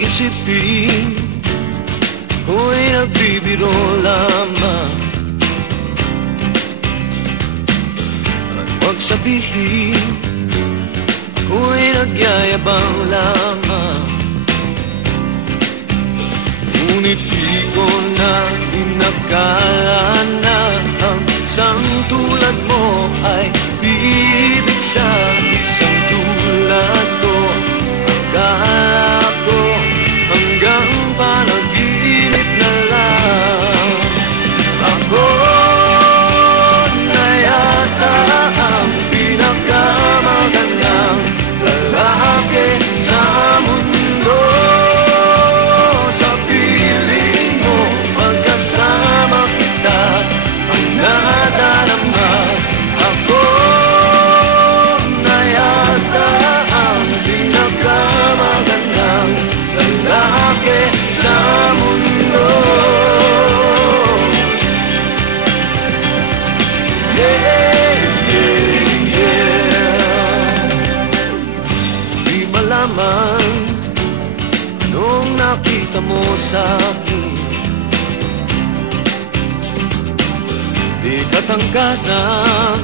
isipin, ako'y nagbibiro lamang. At huwag sabihin, ako'y nagyayabang lamang. Ngunit di ko na inakala na ang isang tulad mo ay ibig sa isang tulad ko. Akala ko hanggang panaginip na lang. Ako na yata ang pinakamagandang lalaki sa mundo. Sa piling mo, pagkasama kita, ang nadarama. Ako na yata ang pinakamagandang lalaki sa mundo. Yeah, yeah, yeah. Di malaman anong nakita mo sa'kin. Di katangkatan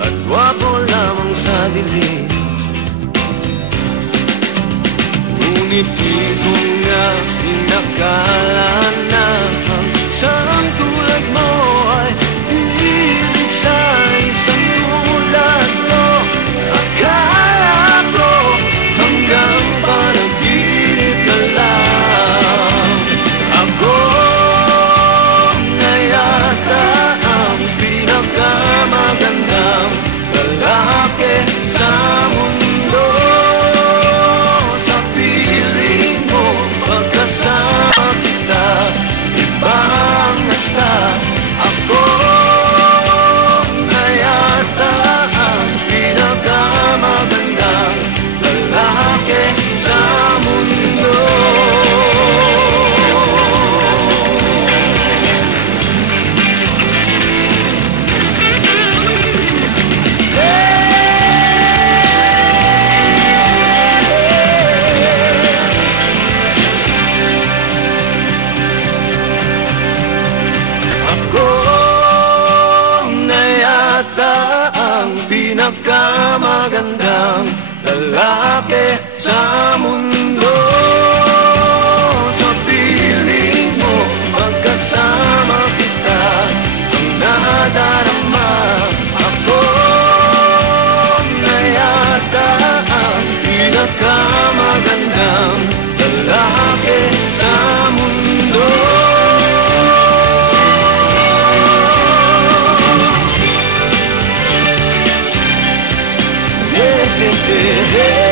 at gwapo lamang sa dilim. Ngunit di ko nga inakala na ang isang tulad mo ay ibig sa isang tulad ko. Akala ko hanggang panaginip na lang. Ako na yata ang pinakamagandang lalaki sa mundo. Sa piling mo, pagkasama kita, ibang hasta. Ako na yata ang pinakamagandang lalaki sa mundo. Ako na yata ang pinakamagandang lalaki sa mundo. Sa piling mo, pagkasama kita, ang nadarama. Ako na yata ang pinakamagandang lalaki sa mundo. Yeah, yeah, yeah.